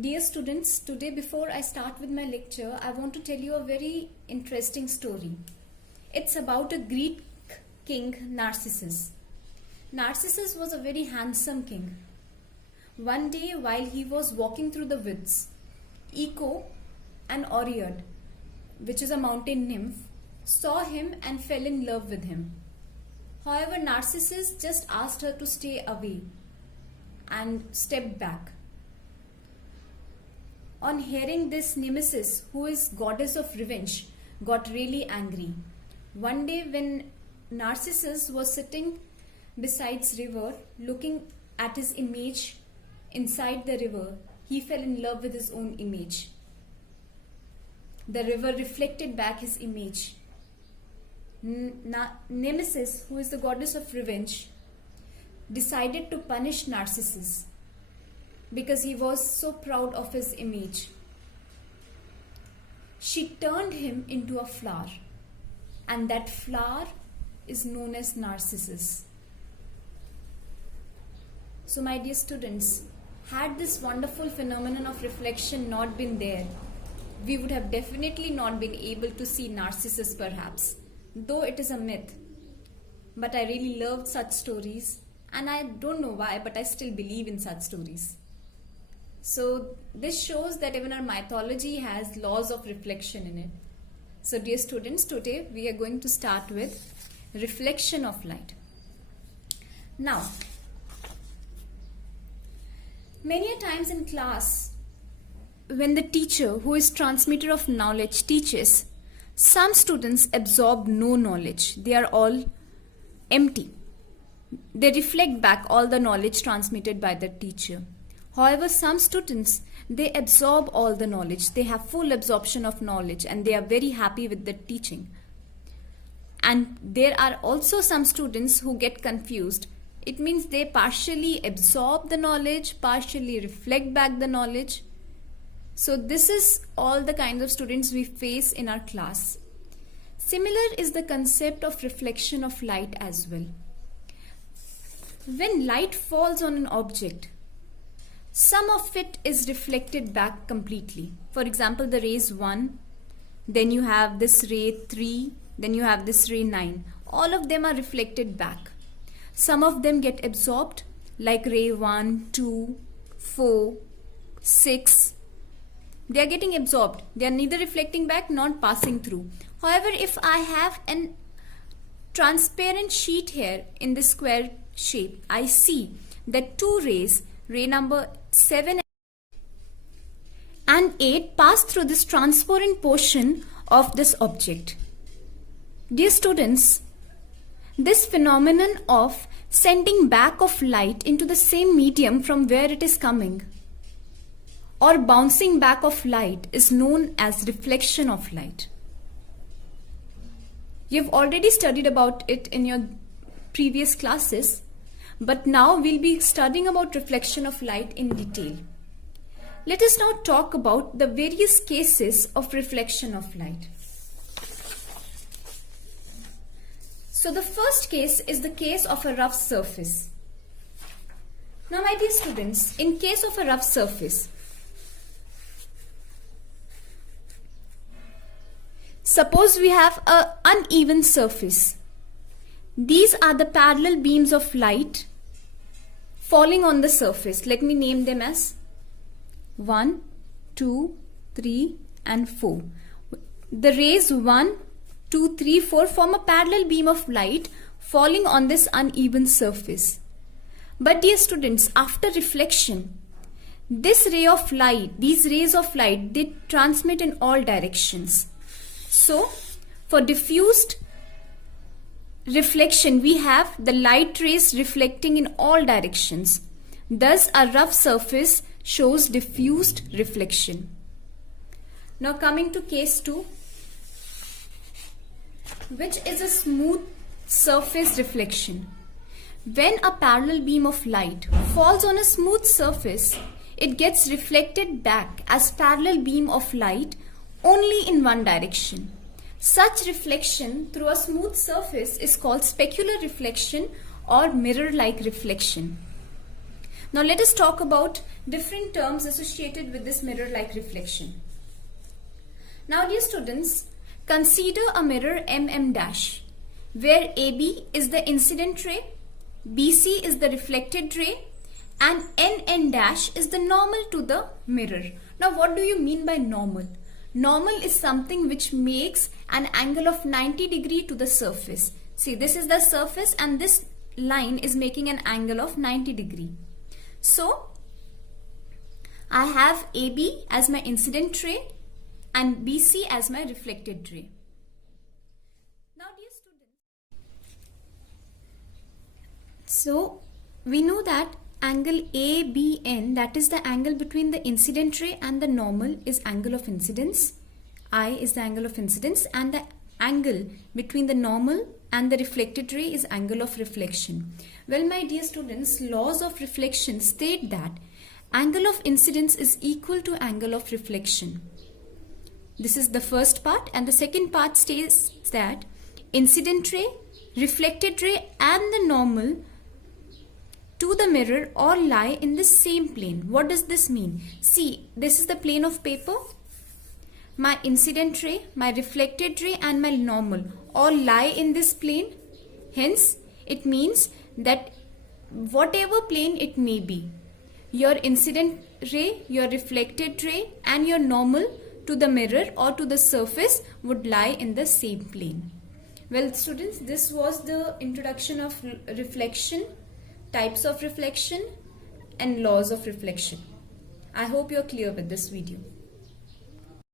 Dear students, today before I start with my lecture, I want to tell you a very interesting story. It's about a Greek king, Narcissus. Narcissus was a very handsome king. One day while he was walking through the woods, Echo, an Oread, which is a mountain nymph, saw him and fell in love with him. However, Narcissus just asked her to stay away and stepped back. On hearing this, Nemesis, who is goddess of revenge, got really angry. One day when Narcissus was sitting beside river looking at his image inside the river, he fell in love with his own image. The river reflected back his image. Nemesis, who is the goddess of revenge, decided to punish Narcissus because he was so proud of his image. She turned him into a flower, and that flower is known as Narcissus. So my dear students, had this wonderful phenomenon of reflection not been there, we would have definitely not been able to see Narcissus perhaps, though it is a myth. But I really loved such stories, and I don't know why, but I still believe in such stories. So this shows that even our mythology has laws of reflection in it. So dear students, today we are going to start with reflection of light. Now, many a times in class, when the teacher, who is transmitter of knowledge, teaches, some students absorb no knowledge. They are all empty. They reflect back all the knowledge transmitted by the teacher. However, some students, they absorb all the knowledge. They have full absorption of knowledge and they are very happy with the teaching. And there are also some students who get confused. It means they partially absorb the knowledge, partially reflect back the knowledge. So this is all the kinds of students we face in our class. Similar is the concept of reflection of light as well. When light falls on an object, some of it is reflected back completely. For example, the rays 1, then you have this ray 3, then you have this ray 9. All of them are reflected back. Some of them get absorbed, like ray 1, 2, 4, 6. They are getting absorbed. They are neither reflecting back nor passing through. However, if I have a transparent sheet here in this square shape, I see that two rays, ray number 7 and 8, pass through this transparent portion of this object. Dear students, this phenomenon of sending back of light into the same medium from where it is coming, or bouncing back of light, is known as reflection of light. You've already studied about it in your previous classes, but now we'll be studying about reflection of light in detail. Let us now talk about the various cases of reflection of light. So the first case is the case of a rough surface. Now my dear students, in case of a rough surface, suppose we have an uneven surface. These are the parallel beams of light falling on the surface. Let me name them as 1, 2, 3 and 4. The rays 1, 2, 3, 4 form a parallel beam of light falling on this uneven surface. But dear students, after reflection, these rays of light, they transmit in all directions. So, for diffused reflection, we have the light rays reflecting in all directions. Thus, a rough surface shows diffused reflection. Now coming to case 2, which is a smooth surface reflection. When a parallel beam of light falls on a smooth surface, it gets reflected back as parallel beam of light only in one direction. Such reflection through a smooth surface is called specular reflection or mirror-like reflection. Now let us talk about different terms associated with this mirror-like reflection. Now dear students, consider a mirror MM' where AB is the incident ray, BC is the reflected ray, and NN' is the normal to the mirror. Now what do you mean by normal? Normal is something which makes an angle of 90 degree to the surface. See, this is the surface and this line is making an angle of 90 degree. So I have AB as my incident ray and BC as my reflected ray. Now dear students, so we know that angle ABN, that is the angle between the incident ray and the normal, is angle of incidence. I is the angle of incidence, and the angle between the normal and the reflected ray is angle of reflection. Well, my dear students, laws of reflection state that angle of incidence is equal to angle of reflection. This is the first part, and the second part states that incident ray, reflected ray and the normal to the mirror all lie in the same plane. What does this mean? See, this is the plane of paper. My incident ray, my reflected ray and my normal all lie in this plane. Hence, it means that whatever plane it may be, your incident ray, your reflected ray and your normal to the mirror or to the surface would lie in the same plane. Well students, this was the introduction of reflection, types of reflection and laws of reflection. I hope you're clear with this video.